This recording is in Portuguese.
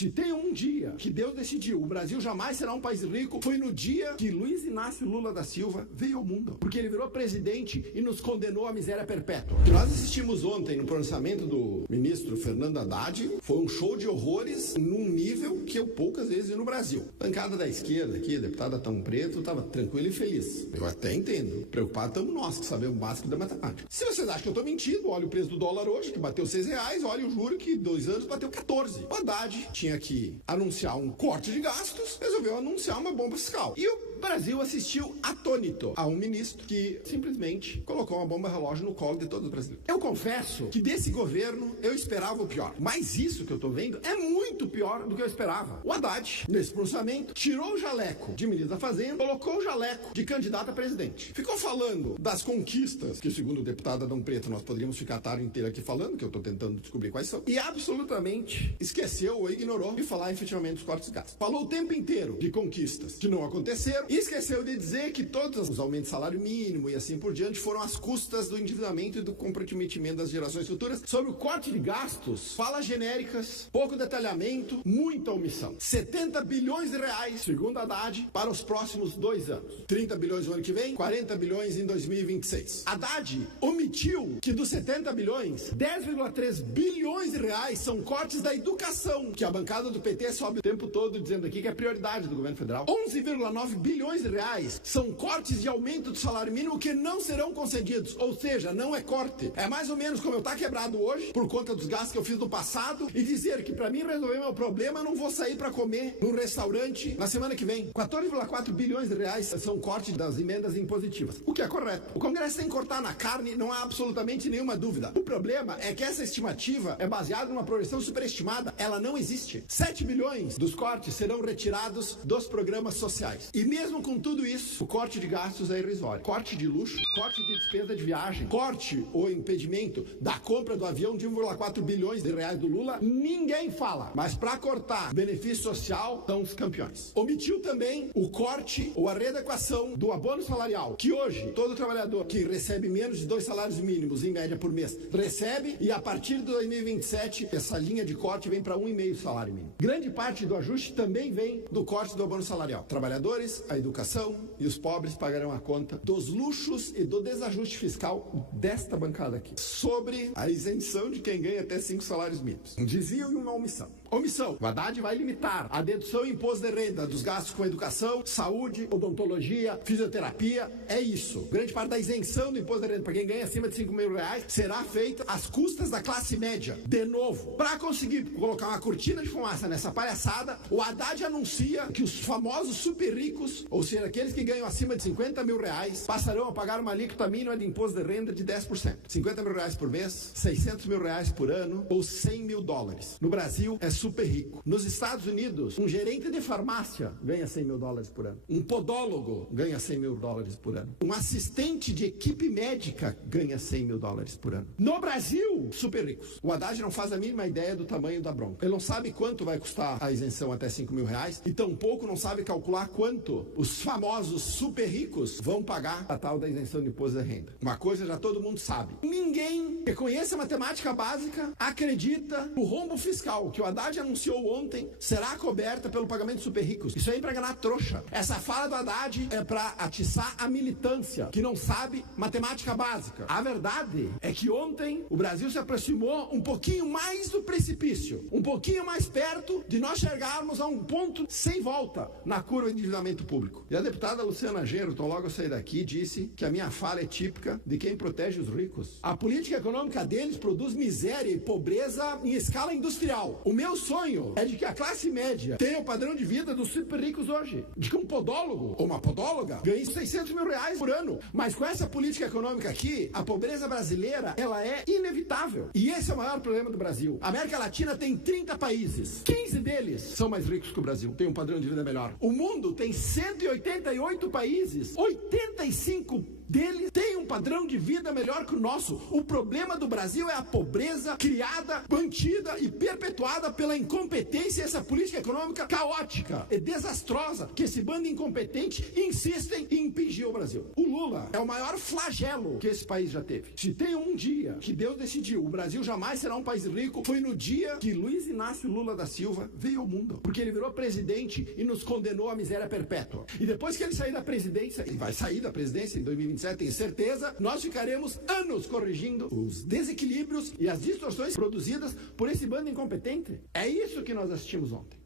Se tem um dia que Deus decidiu, o Brasil jamais será um país rico, foi no dia que Luiz Inácio Lula da Silva veio ao mundo. Porque ele virou presidente e nos condenou à miséria perpétua. O que nós assistimos ontem no pronunciamento do ministro Fernando Haddad foi um show de horrores num nível que eu poucas vezes vi no Brasil. A bancada da esquerda aqui, a deputada Tão Preto, estava tranquila e feliz. Eu até entendo. Preocupado estamos nós, que sabemos o básico da matemática. Se vocês acham que eu estou mentindo, olha o preço do dólar hoje, que bateu R$6, olha o juro que 2 anos bateu 14. O Haddad tinha que anunciar um corte de gastos, resolveu anunciar uma bomba fiscal. E o Brasil assistiu atônito a um ministro que simplesmente colocou uma bomba relógio no colo de todos os brasileiros. Eu confesso que desse governo eu esperava o pior, mas isso que eu tô vendo é muito pior do que eu esperava. O Haddad, nesse pronunciamento, tirou o jaleco de ministro da Fazenda, colocou o jaleco de candidato a presidente. Ficou falando das conquistas, que segundo o deputado Adão Preto nós poderíamos ficar a tarde inteira aqui falando, que eu tô tentando descobrir quais são, e absolutamente esqueceu ou ignorou de falar efetivamente dos cortes de gastos. Falou o tempo inteiro de conquistas que não aconteceram, e esqueceu de dizer que todos os aumentos de salário mínimo e assim por diante foram às custas do endividamento e do comprometimento das gerações futuras. Sobre o corte de gastos, falas genéricas, pouco detalhamento, muita omissão. 70 bilhões de reais, segundo Haddad, para os próximos 2 anos. 30 bilhões no ano que vem, 40 bilhões em 2026. Haddad omitiu que dos 70 bilhões, 10,3 bilhões de reais são cortes da educação, que a bancada do PT sobe o tempo todo dizendo aqui que é prioridade do governo federal. 11,9 bilhões de reais são cortes de aumento do salário mínimo que não serão concedidos, ou seja, não é corte. É mais ou menos como eu estar quebrado hoje por conta dos gastos que eu fiz no passado e dizer que para mim resolver meu problema eu não vou sair para comer num restaurante na semana que vem. 14,4 bilhões de reais são cortes das emendas impositivas, o que é correto. O Congresso tem que cortar na carne, não há absolutamente nenhuma dúvida. O problema é que essa estimativa é baseada numa projeção superestimada, ela não existe. 7 bilhões dos cortes serão retirados dos programas sociais. E mesmo com tudo isso, o corte de gastos é irrisório. Corte de luxo, corte de despesa de viagem, corte ou impedimento da compra do avião de 1,4 bilhões de reais do Lula, ninguém fala. Mas para cortar benefício social, estão os campeões. Omitiu também o corte ou a readequação do abono salarial, que hoje todo trabalhador que recebe menos de 2 salários mínimos em média por mês recebe, e a partir de 2027 essa linha de corte vem para 1,5 salário mínimo. Grande parte do ajuste também vem do corte do abono salarial. Trabalhadores, a educação e os pobres pagarão a conta dos luxos e do desajuste fiscal desta bancada aqui. Sobre a isenção de quem ganha até 5 salários mínimos. Um desvio e uma omissão. Omissão. O Haddad vai limitar a dedução e imposto de renda dos gastos com educação, saúde, odontologia, fisioterapia. É isso. Grande parte da isenção do imposto de renda para quem ganha acima de 5 mil reais será feita às custas da classe média. De novo, para conseguir colocar uma cortina de fumaça nessa palhaçada, o Haddad anuncia que os famosos super ricos, ou seja, aqueles que ganham acima de 50 mil reais, passarão a pagar uma alíquota mínima de imposto de renda de 10%. 50 mil reais por mês, 600 mil reais por ano ou 100 mil dólares. No Brasil, é super rico. Nos Estados Unidos, um gerente de farmácia ganha 100 mil dólares por ano. Um podólogo ganha 100 mil dólares por ano. Um assistente de equipe médica ganha 100 mil dólares por ano. No Brasil, super ricos. O Haddad não faz a mínima ideia do tamanho da bronca. Ele não sabe quanto vai custar a isenção até 5 mil reais e tampouco não sabe calcular quanto os famosos super ricos vão pagar a tal da isenção de imposto de renda. Uma coisa já todo mundo sabe. Ninguém que conheça a matemática básica acredita que o rombo fiscal que o Haddad anunciou ontem será coberta pelo pagamento de super ricos. Isso aí é pra enganar trouxa. Essa fala do Haddad é pra atiçar a militância que não sabe matemática básica. A verdade é que ontem o Brasil se aproximou um pouquinho mais do precipício, um pouquinho mais perto de nós chegarmos a um ponto sem volta na curva de endividamento público. E a deputada Luciana Genro, logo eu saí daqui, disse que a minha fala é típica de quem protege os ricos. A política econômica deles produz miséria e pobreza em escala industrial. O meu sonho é de que a classe média tenha o padrão de vida dos super ricos hoje. De que um podólogo ou uma podóloga ganhe 600 mil reais por ano. Mas com essa política econômica aqui, a pobreza brasileira, ela é inevitável. E esse é o maior problema do Brasil. A América Latina tem 30 países. 15 deles são mais ricos que o Brasil. Tem um padrão de vida melhor. O mundo tem 188 países. 85 deles têm um padrão de vida melhor que o nosso. O problema do Brasil é a pobreza criada, mantida e perpetuada pela incompetência e essa política econômica caótica e desastrosa que esse bando incompetente insistem em impingir ao Brasil. O Lula é o maior flagelo que esse país já teve. Se tem um dia que Deus decidiu, o Brasil jamais será um país rico, foi no dia que Luiz Inácio Lula da Silva veio ao mundo. Porque ele virou presidente e nos condenou à miséria perpétua. E depois que ele sair da presidência, e vai sair da presidência em 2027, tenho certeza, nós ficaremos anos corrigindo os desequilíbrios e as distorções produzidas por esse bando incompetente. É isso que nós assistimos ontem.